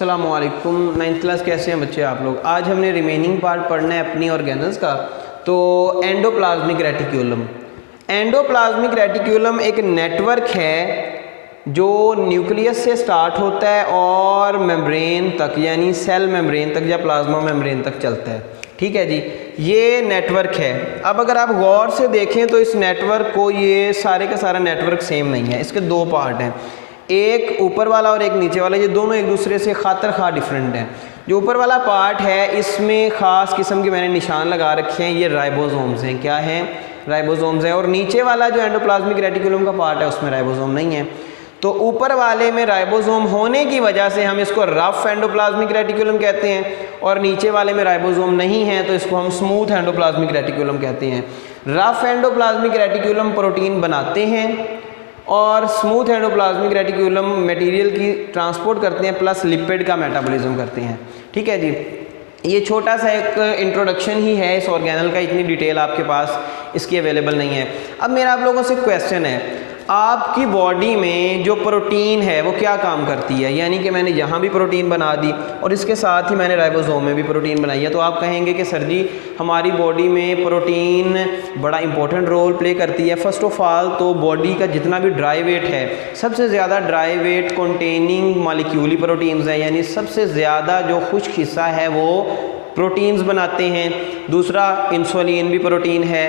अस्सलामुअलैकुम। 9th class कैसे हैं बच्चे आप लोग। आज हमने रिमेनिंग पार्ट पढ़ना है अपनी ऑर्गेनल्स का। तो एंडोप्लाज्मिक रेटिक्यूलम, एंडोप्लाज्मिक रेटिक्यूलम एक नेटवर्क है जो न्यूक्लियस से स्टार्ट होता है और मेम्ब्रेन तक यानी सेल मेम्ब्रेन तक या प्लाज्मा मेम्ब्रेन तक चलता है। ठीक है जी, ये नेटवर्क है। अब अगर आप गौर से देखें तो इस नेटवर्क को, ये सारे का सारा नेटवर्क सेम नहीं है, इसके दो पार्ट हैं, एक ऊपर वाला और एक नीचे वाला। ये दोनों एक दूसरे से खातर खा डिफरेंट हैं। जो ऊपर वाला पार्ट है इसमें ख़ास किस्म के मैंने निशान लगा रखे हैं, ये राइबोसोम्स हैं। क्या हैं? राइबोसोम्स हैं। और नीचे वाला जो एंडोप्लाज्मिक रेटिकुलम का पार्ट है उसमें राइबोसोम नहीं है। तो ऊपर वाले में राइबोसोम होने की वजह से हम इसको रफ एंडोप्लाज्मिक रेटिकुलम कहते हैं, और नीचे वाले में राइबोसोम नहीं है तो इसको हम स्मूथ एंडोप्लाज्मिक रेटिकुलम कहते हैं। रफ एंडोप्लाज्मिक रेटिकुलम प्रोटीन बनाते हैं और स्मूथ एंडोप्लाज्मिक रेटिकुलम मटेरियल की ट्रांसपोर्ट करते हैं प्लस लिपिड का मेटाबॉलिज्म करते हैं। ठीक है जी, ये छोटा सा एक इंट्रोडक्शन ही है इस ऑर्गेनल का, इतनी डिटेल आपके पास इसकी अवेलेबल नहीं है। अब मेरा आप लोगों से क्वेश्चन है, आपकी बॉडी में जो प्रोटीन है वो क्या काम करती है? यानी कि मैंने यहाँ भी प्रोटीन बना दी और इसके साथ ही मैंने राइबोसोम में भी प्रोटीन बनाई है। तो आप कहेंगे कि सर जी हमारी बॉडी में प्रोटीन बड़ा इंपॉर्टेंट रोल प्ले करती है। फर्स्ट ऑफ ऑल तो बॉडी का जितना भी ड्राई वेट है, सबसे ज़्यादा dry weight containing molecule proteins है, यानी सबसे ज़्यादा जो खुश्क हिस्सा है वो प्रोटीन्स बनाते हैं। दूसरा इंसुलिन भी प्रोटीन है,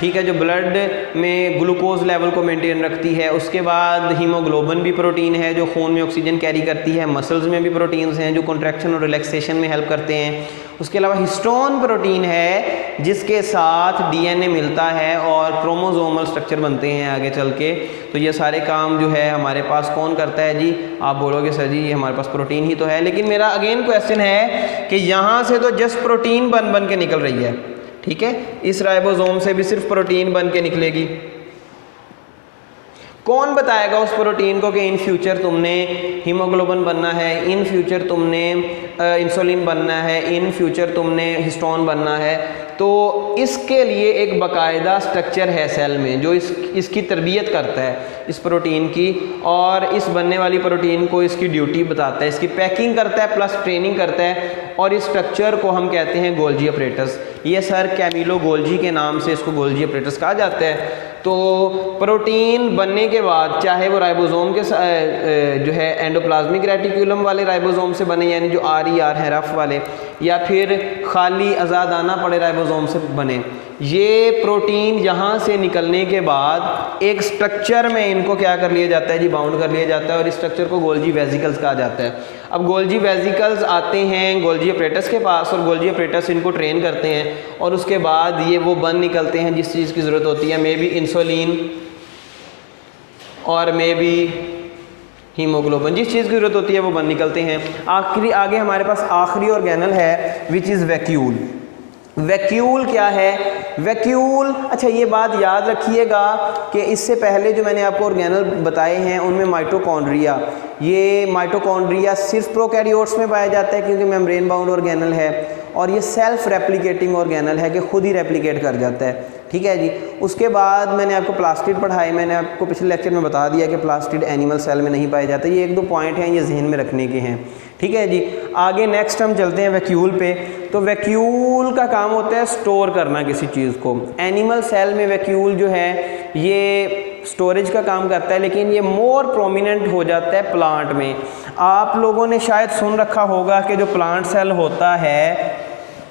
ठीक है, जो ब्लड में ग्लूकोज लेवल को मेंटेन रखती है। उसके बाद हीमोग्लोबिन भी प्रोटीन है जो खून में ऑक्सीजन कैरी करती है। मसल्स में भी प्रोटीन्स हैं जो कॉन्ट्रैक्शन और रिलैक्सेशन में हेल्प करते हैं। उसके अलावा हिस्टोन प्रोटीन है जिसके साथ डीएनए मिलता है और क्रोमोसोमल स्ट्रक्चर बनते हैं आगे चल के। तो ये सारे काम जो है हमारे पास कौन करता है जी? आप बोलोगे सर जी ये हमारे पास प्रोटीन ही तो है, लेकिन मेरा अगेन क्वेश्चन है कि यहाँ से तो जस्ट प्रोटीन बन के निकल रही है। ठीक है, इस राइबोसोम से भी सिर्फ प्रोटीन बन के निकलेगी। कौन बताएगा उस प्रोटीन को कि इन फ्यूचर तुमने हीमोग्लोबिन बनना है, इन फ्यूचर तुमने इंसुलिन बनना है, इन फ्यूचर तुमने हिस्टोन बनना है? तो इसके लिए एक बाकायदा स्ट्रक्चर है सेल में जो इसकी तरबियत करता है इस प्रोटीन की, और इस बनने वाली प्रोटीन को इसकी ड्यूटी बताता है, इसकी पैकिंग करता है प्लस ट्रेनिंग करता है। और इस स्ट्रक्चर को हम कहते हैं गोल्जी अपरेटस। ये सर कैमिलो गोल्जी के नाम से इसको गोल्जी अपरेटस कहा जाता है। तो प्रोटीन बनने के बाद चाहे वो राइबोसोम के जो है एंडोप्लाज्मिक रेटिकुलम वाले राइबोसोम से बने, यानी जो RER है रफ वाले, या फिर खाली आज़ादाना पड़े राइबोसोम से बने, ये प्रोटीन यहाँ से निकलने के बाद एक स्ट्रक्चर में इनको क्या कर लिया जाता है जी? बाउंड कर लिया जाता है, और इस स्ट्रक्चर को गोल्जी वेसिकल्स कहा जाता है। अब गोल्जी वेसिकल्स आते हैं गोल्जी अपरेटस के पास और गोल्जी अपरेटस इनको ट्रेन करते हैं, और उसके बाद ये वो बन निकलते हैं जिस चीज़ की ज़रूरत होती है, मे बी इंसुलिन और मे बी हीमोग्लोबिन, जिस चीज़ की ज़रूरत होती है वो बन निकलते हैं। आगे हमारे पास आखिरी ऑर्गेनल है विच इज़ वैक्यूल। वैक्यूल क्या है? वैक्यूल, अच्छा ये बात याद रखिएगा कि इससे पहले जो मैंने आपको ऑर्गेनल बताए हैं उनमें माइटोकॉन्ड्रिया, ये माइटोकॉन्ड्रिया सिर्फ प्रोकैरियोट्स में पाया जाता है क्योंकि मेम्ब्रेन बाउंड ऑर्गेनल है, और ये सेल्फ रेप्लिकेटिंग ऑर्गेनल है कि खुद ही रेप्लिकेट कर जाता है। ठीक है जी, उसके बाद मैंने आपको प्लास्टिड पढ़ाए, मैंने आपको पिछले लेक्चर में बता दिया कि प्लास्टिड एनिमल सेल में नहीं पाए जाते। ये एक दो पॉइंट हैं, ये जहन में रखने के हैं। ठीक है जी, आगे नेक्स्ट हम चलते हैं वैक्यूल पे। तो वैक्यूल का काम होता है स्टोर करना किसी चीज़ को। एनिमल सेल में वैक्यूल जो है ये स्टोरेज का काम करता है, लेकिन ये मोर प्रोमिनेंट हो जाता है प्लांट में। आप लोगों ने शायद सुन रखा होगा कि जो प्लांट सेल होता है,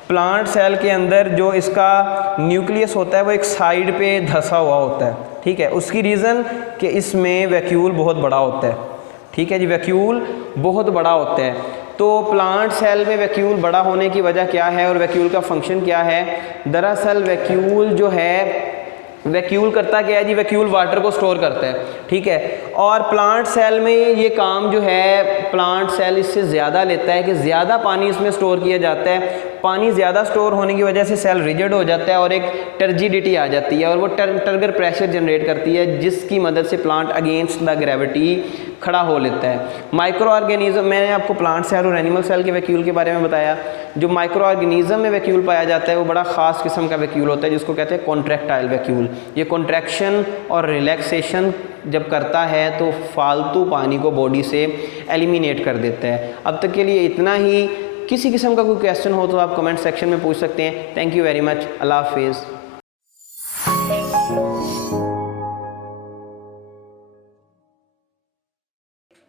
प्लांट सेल के अंदर जो इसका न्यूक्लियस होता है वो एक साइड पे धंसा हुआ होता है। ठीक है, उसकी रीज़न कि इसमें वैक्यूल बहुत बड़ा होता है। ठीक है जी, वैक्यूल बहुत बड़ा होता है। तो प्लांट सेल में वैक्यूल बड़ा होने की वजह क्या है और वैक्यूल का फंक्शन क्या है? दरअसल वैक्यूल जो है, वैक्यूल करता क्या है जी? वैक्यूल वाटर को स्टोर करता है। ठीक है, और प्लांट सेल में ये काम जो है प्लांट सेल इससे ज़्यादा लेता है कि ज़्यादा पानी इसमें स्टोर किया जाता है। पानी ज़्यादा स्टोर होने की वजह से सेल रिजिड हो जाता है और एक टर्जिडिटी आ जाती है, और वो टर्गर प्रेशर जनरेट करती है जिसकी मदद से प्लांट अगेंस्ट द ग्रेविटी खड़ा हो लेता है। माइक्रो ऑर्गेनिज्म, मैंने आपको प्लांट सेल और एनिमल सेल के वैक्यूल के बारे में बताया। जो माइक्रो ऑर्गेनिज्म में वैक्यूल पाया जाता है वो बड़ा ख़ास किस्म का वैक्यूल होता है जिसको कहते हैं कॉन्ट्रैक्टाइल वैक्यूल। ये कॉन्ट्रैक्शन और रिलैक्सेशन जब करता है तो फालतू पानी को बॉडी से एलिमिनेट कर देता है। अब तक के लिए इतना ही। किसी किस्म का कोई क्वेश्चन हो तो आप कमेंट सेक्शन में पूछ सकते हैं। Thank you very much. अल्लाह हाफिज़।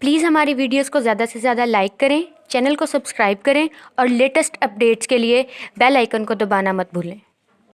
प्लीज़ हमारी वीडियोस को ज़्यादा से ज़्यादा लाइक करें, चैनल को सब्सक्राइब करें और लेटेस्ट अपडेट्स के लिए बेल आइकन को दबाना मत भूलें।